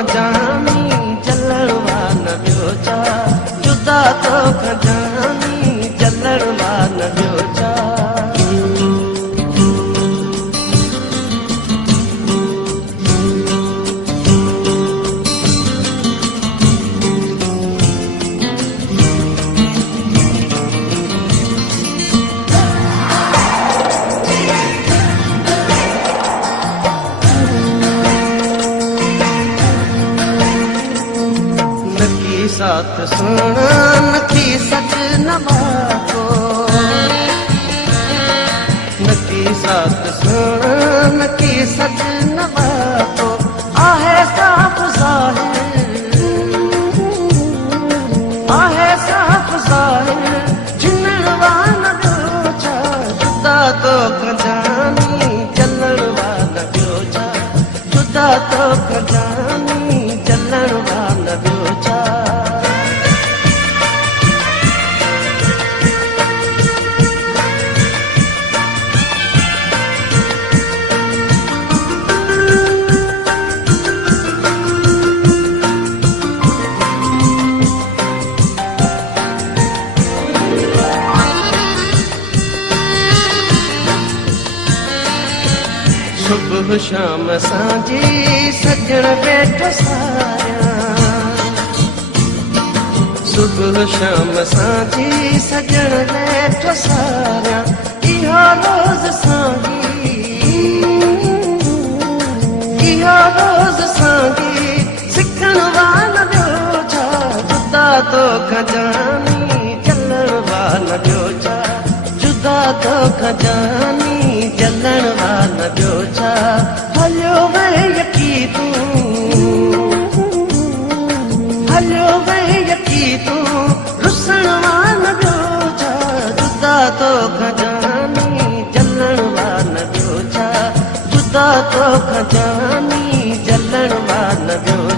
खजानी जलण वान ॿियो छा जुदा तो खजानी जलण वान ॿियो छा साथ सुना नथी सच नवातो नथी साथ सुना नथी सच नवातो आहे साफ़ ज़ाहिर जिनण वान ॿियो छा जुदा तो खजानी जलण वान ॿियो छा जुदा तो खजानी जलण वान ॿियो छा सुबह शाम सांझी सजण वेठो सारियां सुबह शाम सांझी सजण वेठो सारियां इहो रोज़ सांझी सिखण वान ॿियो छा जुदा तो खजानी जलण वान ॿियो छा जुदा तो खजानी जलण वान ॿियो छा हलियो वई यकी तूं रुसण वान ॿियो छा जुदा तो खजानी जलण वान ॿियो छा जुदा तो खजानी जलण वान ॿियो